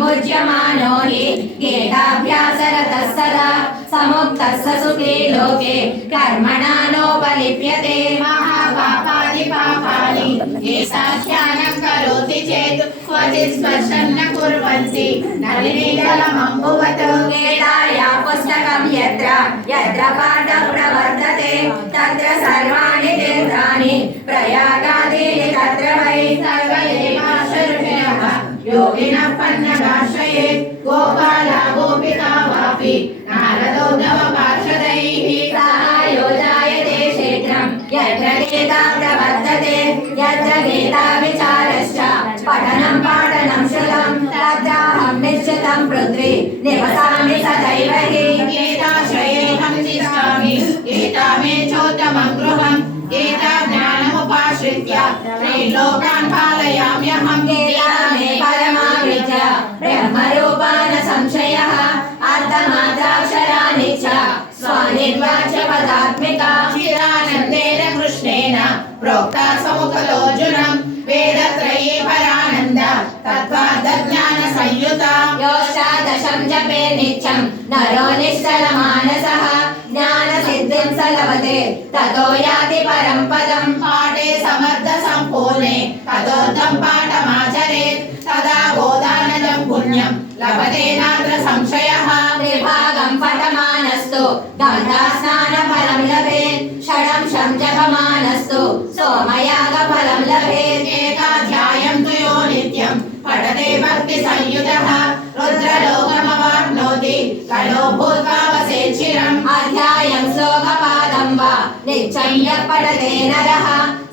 सम्मुज्यमानो हि गीताभ्यासरतः सदा समुक्तः स सुखी लोके कर्मणा नोपलिप्यते महापापानि पापानि ये साध्यानं करोति चेत् क्वचित् स्पर्शं न कुर्वन्ति नलिनीजलमम्बुवत् गीताया पुस्तकं यत्र यत्र पाठः प्रवर्तते तत्र सर्वाणि तीर्थानि प्रयागादीनि तत्र वै सर्वदेवाश्रयः योगिनः पन्नगाश्रये गोपाला गोपिका वापि नारदोद्धव पार्षदैः सहायोजायते शीघ्रं यत्र गीता प्रवर्तते यत्र गीता विचारश्च पठनं पाठनं श्रुतं तत्राहं निश्चितं पृथ्वी निवसामि सदैव हि गीताश्रयेऽहं तिष्ठामि गीता मे चोत्तमं गृहं गीता ज्ञानमुपाश्रित्य त्रैलोकान् पालयाम्यहं गीता मे परमा विद्या ब्रह्मरूपा न संशयः अर्थमात्राक्षराणि च स्वानिर्वाच्य पदात्मिका चिरानन्देन कृष्णेन प्रोक्ता समुखलोऽर्जुनं वेदत्रये परानन्द तत्त्वार्थज्ञानसंयुता योऽष्टादशं जपे नित्यं नरो निश्चलमानसः ज्ञानसिद्धिं स लभते ततो याति परं पदं पाठे समर्थसम्पूर्णे ततोऽर्थं पाठमाचरेत् तदा गोदानजं पुण्यं लभते नात्र संशयः त्रिभागं पठमानस्तु गङ्गास्नानफलं लभेत् षडंशं जपमानस्तु सोमयागफलं लभेत् एकाध्यायं तु यो नित्यं पठते भक्तिसंयुतः रुद्रलोकमवाप्नोति कलो भूत्वा वसेत् चिरम् अध्यायं श्लोकपादं वा नित्यं यः पठते नरः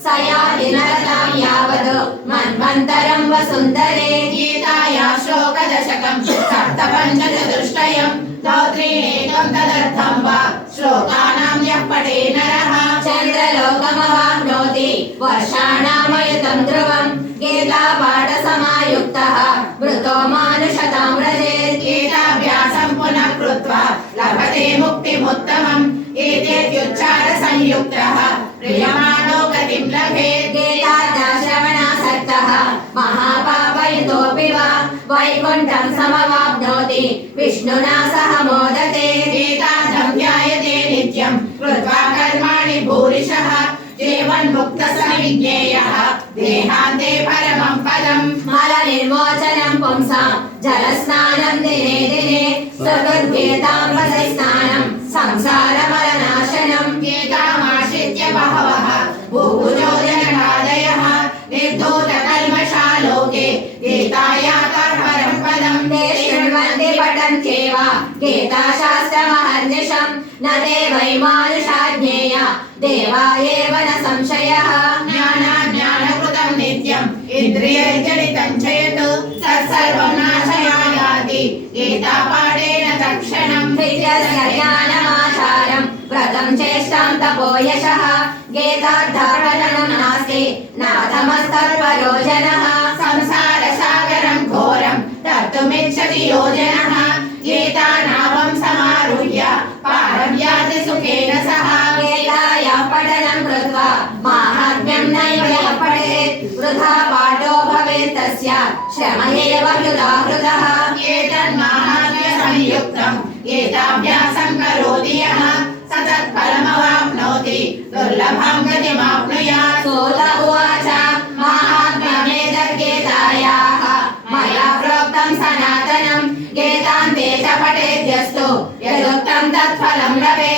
स याति नरकां यावत् मन्वन्तरं वसुन्धरे गीताया श्लोकदशकं सप्तपञ्चचतुष्टयं स्तोत्रीणेकं तदर्थं वा श्लोकानां यः पठे नरः चन्द्रलोकमवाप्नोति वर्षाणामयुतं ध्रुवं गीतापाठसमायुक्तः मृतो मानुषतां व्रजेत् गीताभ्यासं पुनः कृत्वा लभते मुक्तिमुत्तमम् एतेत्युच्चारसंयुक्तः प्रियमाणो गतिं लभेत् गीताश्रवणासक्तः महापापयुतोऽपि वा वैकुण्ठं समवाप्नोति विष्णुना सह मोदते गीतार्थं ध्यायते नित्यं कृत्वा कर्माणि भूरिशः जीवन्मुक्तसविज्ञेयः देहान्ते परमं पदं मलनिर्मोचनं पुंसां जलस्नानं दिने दिने सुहृद्गीतां वसैस्नानं संसारमलनाशनं गीतामाश्रित्य बहवः भूभुजो जनकादयः निर्धूतकल्मषालोके गीतायाः परं पदं ते शृण्वन्ति पठन्त्येव गीताशास्त्रमहर्निशं न ते वै मानुषा ज्ञेया देवा एव न संशयः ज्ञानाज्ञानकृतं नित्यम् इन्द्रियजनितं चेत् तत्सर्वं नाशयायाति गीतापाठेन तत्क्षणं धैर्यस्य ज्ञानमाचारं व्रतं चेष्टां तपो यशः गीतार्थपठनं नास्ति नाथमस्तत्परोजनः संसारसागरं घोरं तर्तुमिच्छति यो जनः गीतानामं समारुह्य पारं याति सुखेन सह गीतायाः पठनं कृत्वा माहात्म्यं नैव यः पठेत् वृथा पाठो भवेत् तस्य श्रम एव कृताकृतः एतन्माहात्म्यसंयुक्तं गीताभ्यासं करोति यः स तत्फलमवाप्नोति दुर्लभं गतिमाप्नुयात् सूत उवाच माहात्म्यमेतद्गीतायाः मया प्रोक्तं सनातनं गीतान्ते च पठेद्यस्तु यदुक्तं तत्फलं लभेत्